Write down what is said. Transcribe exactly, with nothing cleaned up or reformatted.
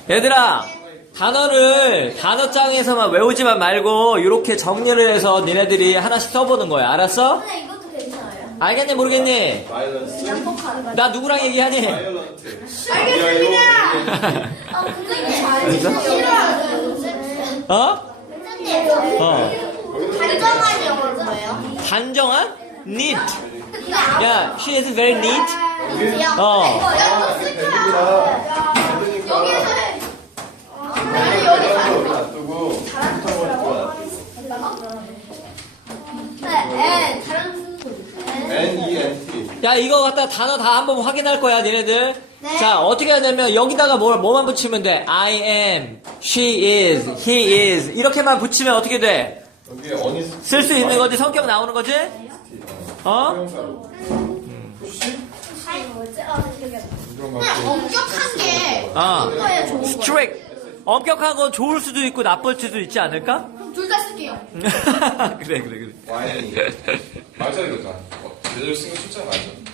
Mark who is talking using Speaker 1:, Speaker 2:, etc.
Speaker 1: 얘들아, 단어를 단어장에서만 외우지만 말고 이렇게 정리를 해서 니네들이 하나씩 써보는 거야. 알았어?
Speaker 2: 근데 이것도 괜찮아요.
Speaker 1: 알겠니 모르겠니?
Speaker 3: 바이런스.
Speaker 2: 양복하는 거.
Speaker 1: 나 누구랑 얘기하니?
Speaker 3: 바이런트.
Speaker 2: 알겠습니다. 아, 선생님. 진짜 싫어하는
Speaker 1: 어?
Speaker 2: 선생님.
Speaker 1: 어.
Speaker 2: 단정한 영어로 뭐예요?
Speaker 1: 단정한? neat.
Speaker 2: 이거 아무
Speaker 1: 야, she is very neat. 어.
Speaker 2: 이거 약간 슬퍼요. 여기서 해. 아니, 여기서 안 해.
Speaker 3: 놔두고
Speaker 2: 네, 다른
Speaker 3: N E N T.
Speaker 1: 야, 이거 갖다 단어 다 한번 확인할 거야, 니네들.
Speaker 2: 네.
Speaker 1: 자, 어떻게 하냐면 여기다가 뭘 뭐만 붙이면 돼? I am, she is, he is 이렇게만 붙이면 어떻게 돼?
Speaker 3: 여기 어니
Speaker 1: 쓸 수 있는 거지, 성격 나오는 거지? 어?
Speaker 3: 형사로.
Speaker 2: 아니, 뭐지? 아, 기억이 안 나.
Speaker 3: 이런 거.
Speaker 2: 그냥 엄격한 게
Speaker 1: 어.
Speaker 2: 좋은 거예요, 좋은 거.
Speaker 1: strict. 엄격한 건 좋을 수도 있고 나쁠 수도 있지 않을까?
Speaker 2: 둘 다 쓸게요.
Speaker 1: 그래, 그래, 그래.
Speaker 3: 와인이. 맞아 이거잖아. 어, 제대로 쓴거 숫자 맞아.